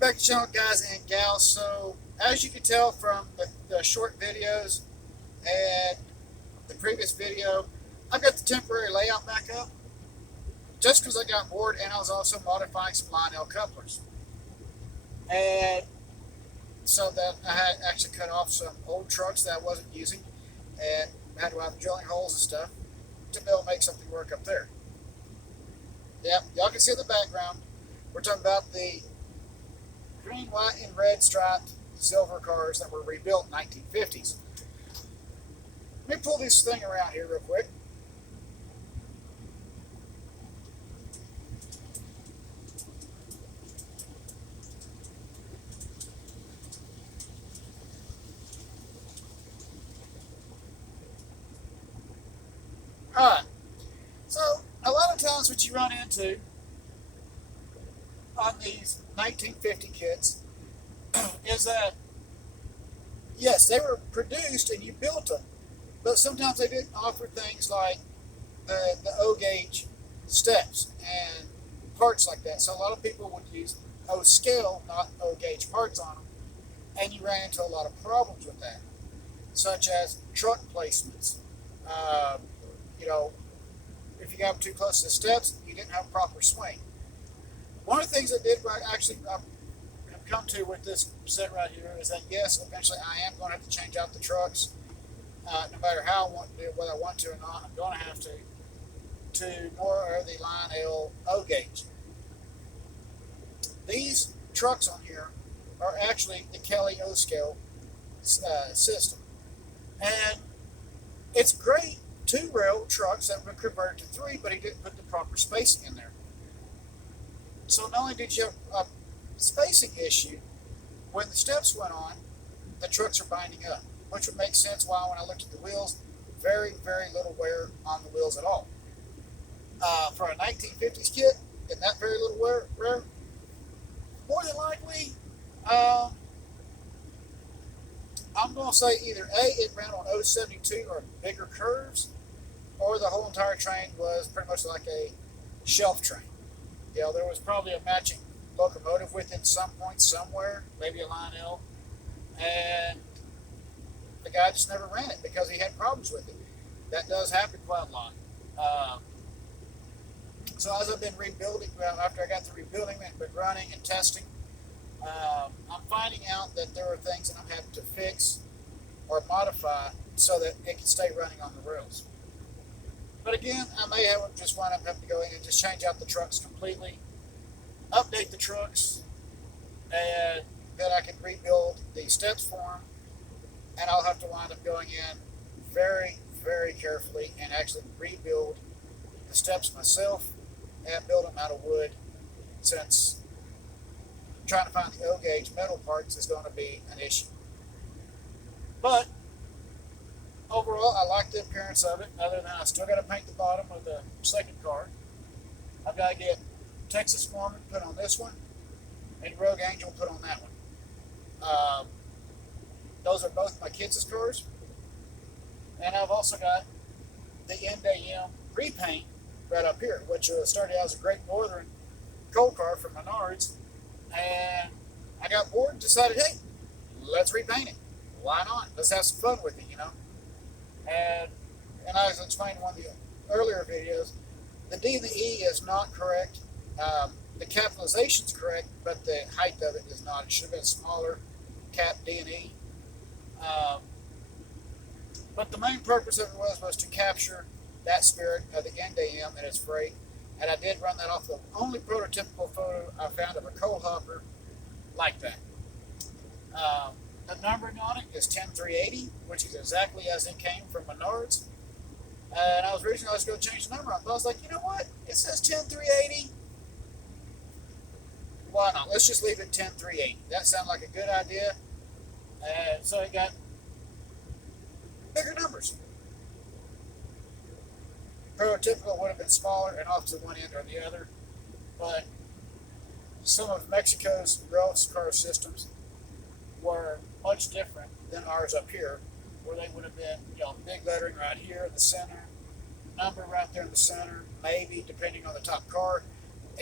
back to the channel, guys and gals. So as you can tell from the short videos and the previous video, I've got the temporary layout back up just because I got bored, and I was also modifying some Lionel couplers. And so that I had actually cut off some old trucks that I wasn't using and had to have drilling holes and stuff to be able to make something work up there. Yep, y'all can see in the background, we're talking about the green, white, and red striped silver cars that were rebuilt in the 1950s. Let me pull this thing around here real quick. Alright, so a lot of times what you run into on these 1950 kits is that, yes, they were produced and you built them, but sometimes they didn't offer things like the O-gauge steps and parts like that. So a lot of people would use O-scale, not O-gauge parts on them, and you ran into a lot of problems with that, such as truck placements. You know, if you got too close to the steps, you didn't have proper swing. One of the things I did actually have come to with this set right here is that, yes, eventually I am going to have to change out the trucks. No matter how I want to do it, whether I want to or not, I'm going to have to more of the Lionel O-gauge. These trucks on here are actually the Kelly O-scale system. And it's great two-rail trucks that were converted to three, but he didn't put the proper spacing in there. So not only did you have a spacing issue, when the steps went on, the trucks are binding up, which would make sense why when I looked at the wheels, very, very little wear on the wheels at all. For a 1950s kit, and that very little wear, more than likely, I'm going to say either A, it ran on 072 or bigger curves, or the whole entire train was pretty much like a shelf train. You know, there was probably a matching locomotive with it some point somewhere, maybe a Lionel, and the guy just never ran it because he had problems with it. That does happen quite a lot. So as I've been rebuilding, after I got the rebuilding and been running and testing, I'm finding out that there are things that I'm having to fix or modify so that it can stay running on the rails. But again, I may have just wind up having to go in and just change out the trucks completely, update the trucks, and then I can rebuild the steps for them, and I'll have to wind up going in very, very carefully and actually rebuild the steps myself and build them out of wood, since trying to find the O-gauge metal parts is going to be an issue. But overall, I like the appearance of it, other than I still got to paint the bottom of the second car. I've got to get Texas Foreman put on this one and Rogue Angel put on that one. Those are both my kids' cars. And I've also got the NDM repaint right up here, which started out as a Great Northern coal car from Menards. And I got bored and decided, hey, let's repaint it. Why not? Let's have some fun with it, you know? And I was explaining in one of the earlier videos, the D and the E is not correct. The capitalization is correct, but the height of it is not. It should have been smaller, cap D and E. But the main purpose of it was to capture that spirit of the NDM and its freight. And I did run that off the only prototypical photo I found of a coal hopper like that. The numbering on it is 10380, which is exactly as it came from Menards. And I was originally going to change the number on it, but I was like, you know what? It says 10380. Why not? Let's just leave it 10380. That sounded like a good idea. And so it got bigger numbers. Prototypical would have been smaller and off to one end or the other, but some of Mexico's rail car systems were much different than ours up here, where they would have been, you know, big lettering right here in the center, number right there in the center, maybe depending on the top car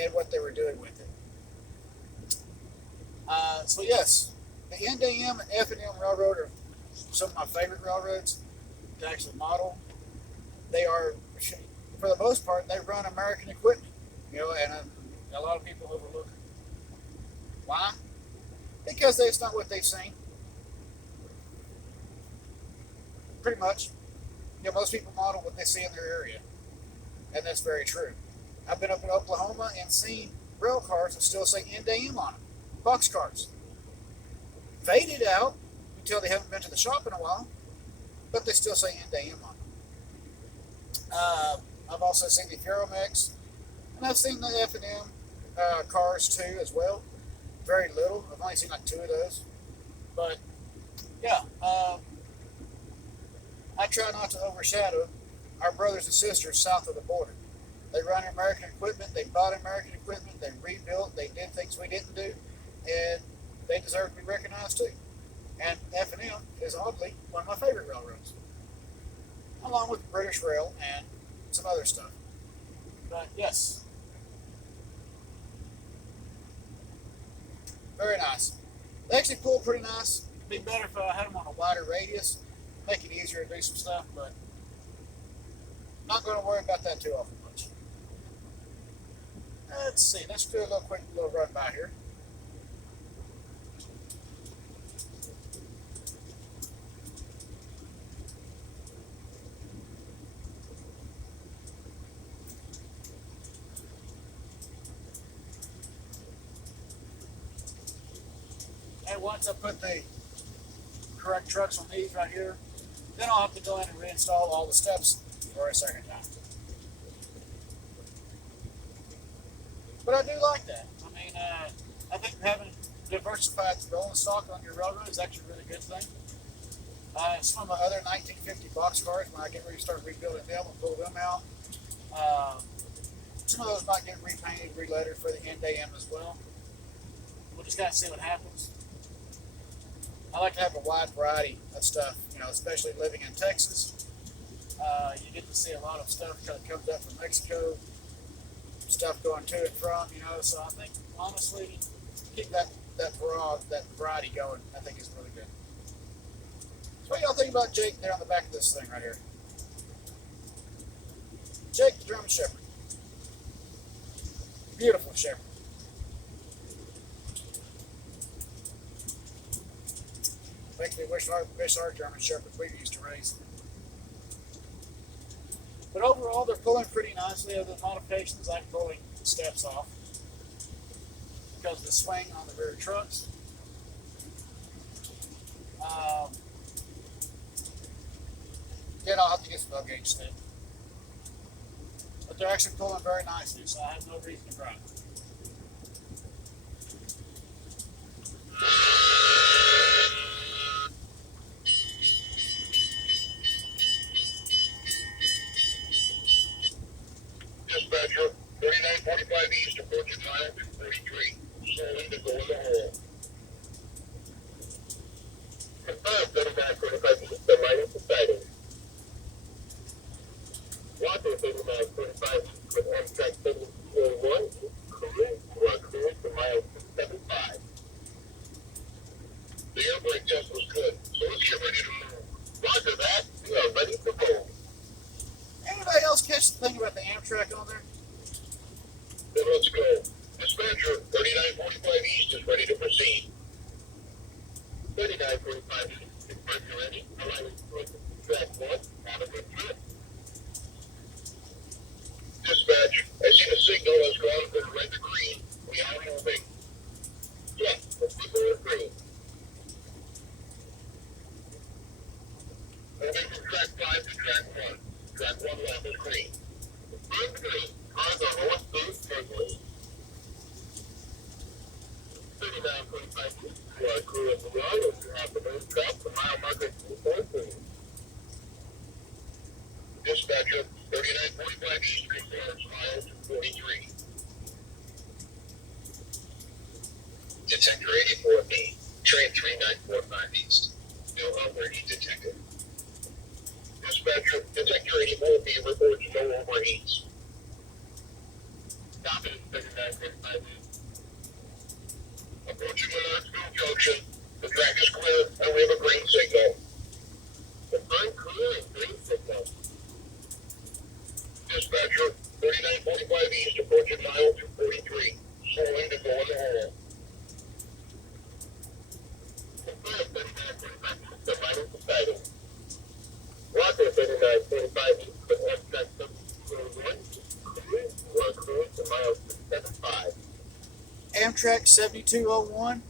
and what they were doing with it. So yes, the NDM and F&M Railroad are some of my favorite railroads to actually model. They are, for the most part, they run American equipment, and a lot of people overlook it. Why? Because that's not what they've seen. Pretty much, most people model what they see in their area, and that's very true. I've been up in Oklahoma and seen rail cars that still say NDM on them, box cars, faded out until they haven't been to the shop in a while, but they still say NDM on them. I've also seen the Ferromex, and I've seen the F&M cars too as well. Very little. I've only seen like 2 of those. But yeah, I try not to overshadow our brothers and sisters south of the border. They run American equipment. They bought American equipment. They rebuilt. They did things we didn't do, and they deserve to be recognized too. And F&M is oddly one of my favorite railroads, along with British Rail and some other stuff. But yes, very nice. They actually pull pretty nice. It'd be better if I had them on a wider radius, make it easier to do some stuff, but not going to worry about that too often much. Let's see. Let's do a quick little run by here. And once I put the correct trucks on these right here, then I'll have to go in and reinstall all the steps for a second time. But I do like that. I mean, I think having diversified rolling stock on your railroad is actually a really good thing. Some of my other 1950 box cars, when I get ready to start rebuilding them, I'll pull them out. Some of those might get repainted, relettered for the NDM as well. We'll just gotta see what happens. I like to have a wide variety of stuff, especially living in Texas. You get to see a lot of stuff that comes up from Mexico, stuff going to and from, so I think, honestly, keep that variety going, I think is really good. So what y'all think about Jake there on the back of this thing right here? Jake the German Shepherd. Beautiful shepherd. Makes me wish our German Shepherds we used to raise. But overall, they're pulling pretty nicely. Other modifications like pulling steps off because of the swing on the rear trucks. Again, I'll have to get some gauge step. But they're actually pulling very nicely, so I have no reason to cry. Dispatcher, 3945 East, approaching mile 243. Slowing to go in the hole. Confirmed, 3945 East, the line is decided. Water, 3945 East, with Amtrak 741, cruise, you are cruising to mile 275. The air brake test was good, so let's get ready to move. Roger that, we are ready to roll. Anybody else catch the thing about the Amtrak on there? Then let's go. Dispatcher, 3945 East is ready to proceed. 3945 East, dispatcher ready. Aligning to track 1, adequate trip. Dispatch, I see the signal has gone from red to green. We are moving. Yeah, let's go to green. Moving from track 5 to track 1. Track 1 left is green. Green to green. Cars are north, south, northwest. 3945 East, you are crew of the road as you have the main track to mile marker 243. Dispatcher, 3945 East, confirms mile 243. Detector 84B, train 3945 East. No overheat detected. Dispatcher, detector 84B reports no overheats. Stop it, 3945 East. Approaching Menards Field Amtrak 7201.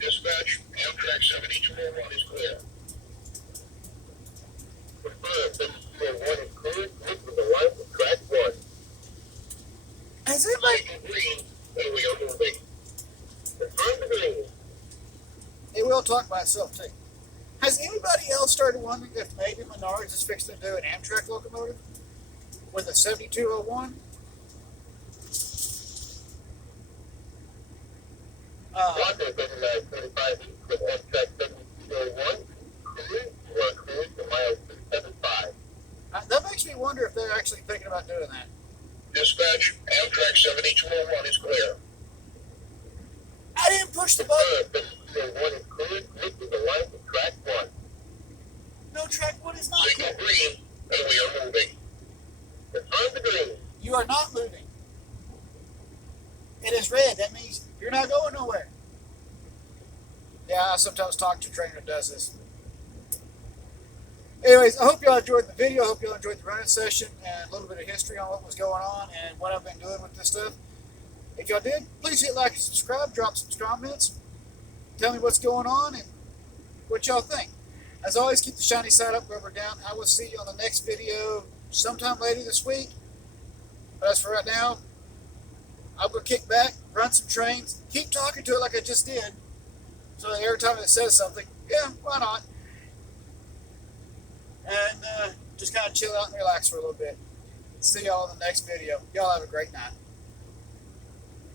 Dispatch, Amtrak 7201 is clear. Confirmed, 7201 is clear. Look with the light of track 1. Has anybody? Signal green, and we are moving. Confirm the green. It will talk by itself too. Has anybody else started wondering if maybe Menards is fixing to do an Amtrak locomotive with a 7201? Roger, 75 with Amtrak 7201. Clear, you are clear to mile 275. That makes me wonder if they're actually thinking about doing that. Dispatch, Amtrak 7201 is clear. I didn't push the button. Confirmed, 7201 is clear. Look with the light of track 1. No, track 1 is not Signal clear. green, and we are moving. Confirm the green. You are not moving. It is red. That means you're not going nowhere. Yeah, I sometimes talk to a trainer that does this. Anyways, I hope y'all enjoyed the video. I hope y'all enjoyed the running session and a little bit of history on what was going on and what I've been doing with this stuff. If y'all did, please hit like and subscribe. Drop some comments. Tell me what's going on and what y'all think. As always, keep the shiny side up, rubber down. I will see you on the next video sometime later this week. But as for right now, I'm going to kick back, run some trains, keep talking to it like I just did. So that every time it says something, yeah, why not? And just kind of chill out and relax for a little bit. See y'all in the next video. Y'all have a great night.